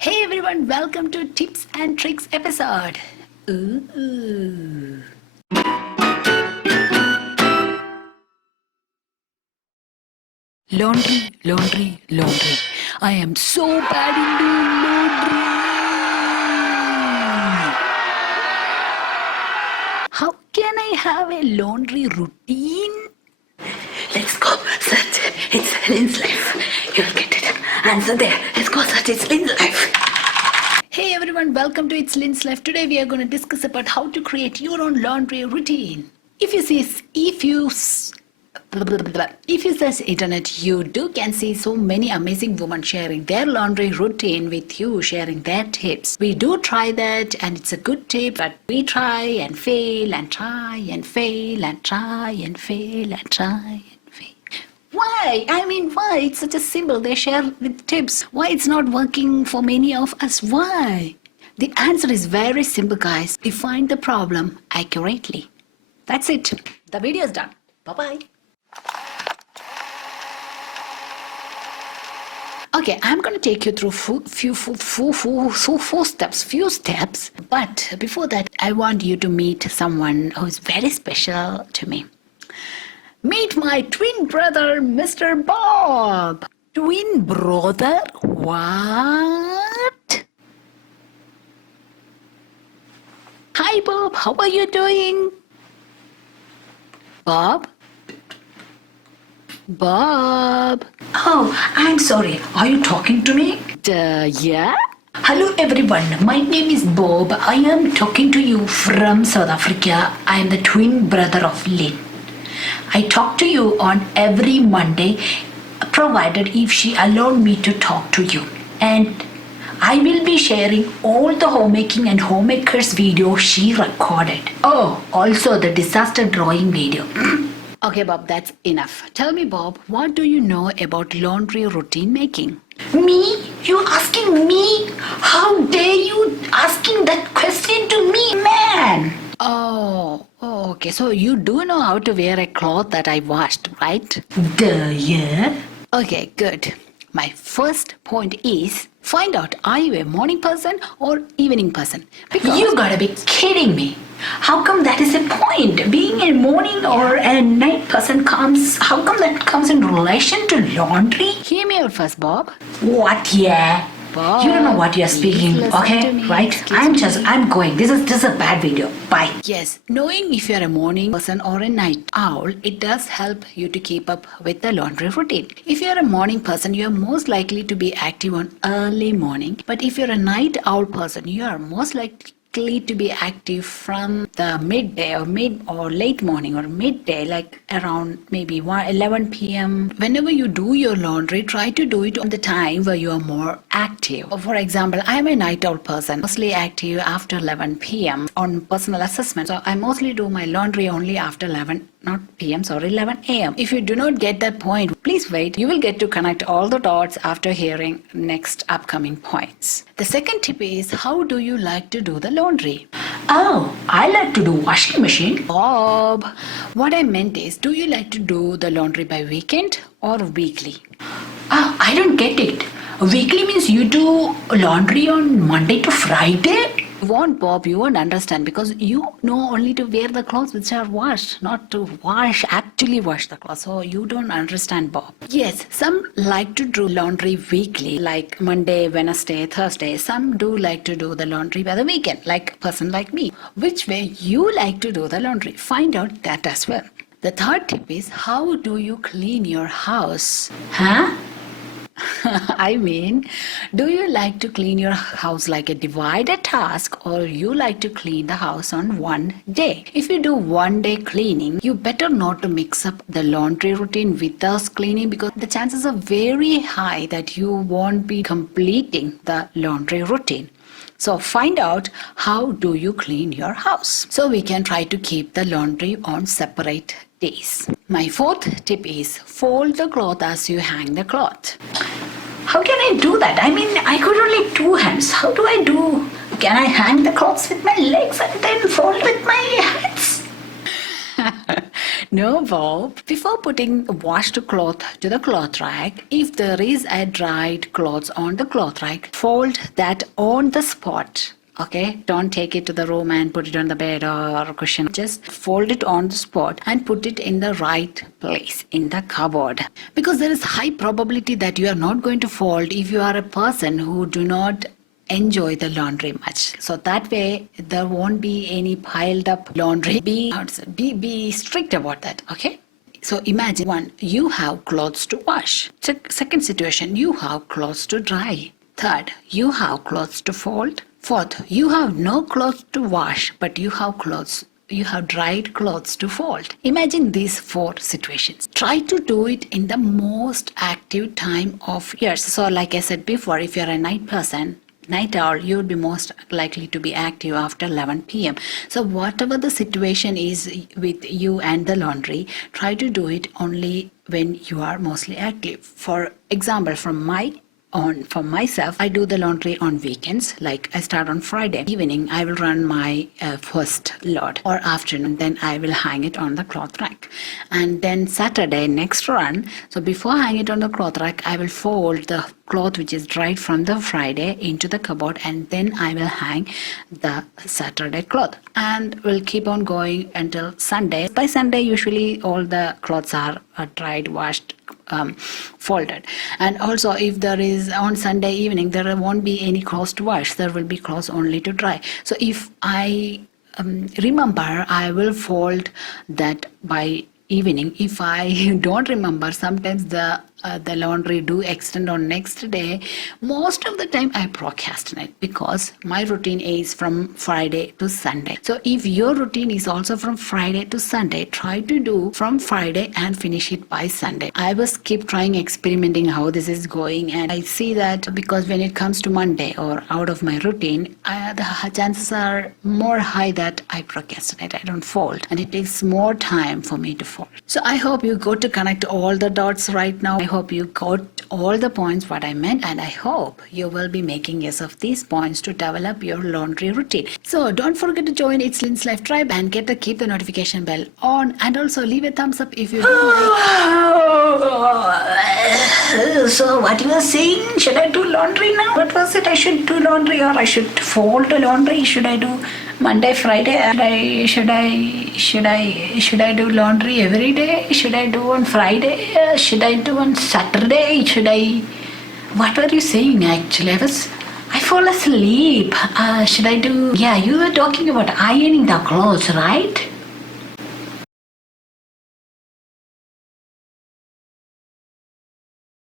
Hey everyone, welcome to Tips and Tricks episode. Ooh. Laundry, laundry, laundry. I am so bad in doing laundry. How can I have a laundry routine? Let's go search It's Lin's Life. You'll get it. Answer there. Let's go search It's Lin's Life. Hey everyone, welcome to itslinslife. Today we are going to discuss about how to create your own laundry routine. If you search internet, you can see so many amazing women sharing their laundry routine with you, sharing their tips. We do try that and it's a good tip, but we try and fail and try and fail and try and fail and try and fail. Why? Why? It's such a simple. They share with tips. Why it's not working for many of us? Why? The answer is very simple, guys. Define the problem accurately. That's it. The video is done. Bye-bye. Okay, I'm going to take you through few steps. But before that, I want you to meet someone who is very special to me. Meet my twin brother, Mr. Bob. Twin brother? What? Hi, Bob. How are you doing? Bob? Bob? Oh, I'm sorry. Are you talking to me? Yeah? Hello everyone. My name is Bob. I am talking to you from South Africa. I am the twin brother of Lynn. I talk to you on every Monday, provided if she allowed me to talk to you. And I will be sharing all the homemaking and homemakers video she recorded. Oh, also the disaster drawing video. Okay, Bob, that's enough. Tell me, Bob, what do you know about laundry routine making? Me? You asking me? How dare you asking that question to me, man? Oh, okay. So you do know how to wear a cloth that I washed, right? Yeah. Okay, good. My first point is find out, are you a morning person or evening person? Because You gotta be kidding me. How come that is a point? Being a morning or a night person how come that comes in relation to laundry? hear me out first, Bob. What, yeah? Bob, You don't know what you're please speaking, listen okay? to me. Right? I'm going. This is a bad video. Bye. Yes, knowing if you're a morning person or a night owl, it does help you to keep up with the laundry routine. If you're a morning person, you're most likely to be active on early morning. But if you're a night owl person, you are most likely to be active from the midday or late morning or midday, like around maybe 11 p.m. Whenever you do your laundry, try to do it on the time where you are more active. For example, I'm a night owl person, mostly active after 11 p.m. on personal assessment. So I mostly do my laundry only after 11 a.m. If you do not get that point, please wait. You will get to connect all the dots after hearing next upcoming points. The second tip is, how do you like to do the laundry? Oh, I like to do washing machine. Bob, what I meant is, do you like to do the laundry by weekend or weekly? Oh, I don't get it. Weekly means you do laundry on Monday to Friday? Bob, you won't understand because you know only to wear the clothes which are washed, not to actually wash the clothes. So you don't understand, Bob. Yes, some like to do laundry weekly, like Monday, Wednesday, Thursday. Some do like to do the laundry by the weekend, like a person like me. Which way you like to do the laundry? Find out that as well. The third tip is, how do you clean your house? Huh? Do you like to clean your house like a divided task, or you like to clean the house on one day? If you do one day cleaning, you better not to mix up the laundry routine with us cleaning, because the chances are very high that you won't be completing the laundry routine. So find out, how do you clean your house, so we can try to keep the laundry on separate days. My fourth tip is, fold the cloth as you hang the cloth. How can I do that? I could only two hands. How do I do? Can I hang the clothes with my legs and then fold with my hands? No, Bob. Before putting washed cloth to the cloth rack, if there is a dried clothes on the cloth rack, fold that on the spot. Okay, don't take it to the room and put it on the bed or cushion. Just fold it on the spot and put it in the right place in the cupboard. Because there is high probability that you are not going to fold if you are a person who do not enjoy the laundry much. So that way there won't be any piled up laundry. Be strict about that. Okay. So imagine one, you have clothes to wash. Second situation, you have clothes to dry. Third, you have clothes to fold. Fourth, you have no clothes to wash, but you have dried clothes to fold. Imagine these 4 situations. Try to do it in the most active time of yours. So like I said before, if you're a night person, night owl, you would be most likely to be active after 11 p.m. So whatever the situation is with you and the laundry, try to do it only when you are mostly active. For example, for myself, I do the laundry on weekends. Like I start on Friday evening, I will run my first load, or afternoon, then I will hang it on the cloth rack, and then Saturday next run. So before hang it on the cloth rack, I will fold the cloth which is dried from the Friday into the cupboard, and then I will hang the Saturday cloth, and we'll keep on going until Sunday. By Sunday, usually all the clothes are dried, washed, folded. And also, if there is on Sunday evening, there won't be any clothes to wash, there will be clothes only to dry. So if I remember, I will fold that by evening. If I don't remember, sometimes the laundry do extend on next day. Most of the time I procrastinate because my routine is from Friday to Sunday. So if your routine is also from Friday to Sunday, try to do from Friday and finish it by Sunday. I was keep trying, experimenting how this is going, and I see that because when it comes to Monday or out of my routine, the chances are more high that I procrastinate, I don't fold, and it takes more time for me to fold. So I hope you go to connect all the dots right now. I hope you got all the points what I meant, and I hope you will be making use of these points to develop your laundry routine. So don't forget to join It's Lin's Life tribe and keep the notification bell on, and also leave a thumbs up if you do like. So what you were saying? Should I do laundry now? What was it? I should do laundry, or I should fold the laundry? Should I do Monday, Friday? Should I do laundry every day? Should I do on Friday? Should I do on Saturday? What were you saying actually? I fall asleep. Should I do? Yeah, you were talking about ironing the clothes, right?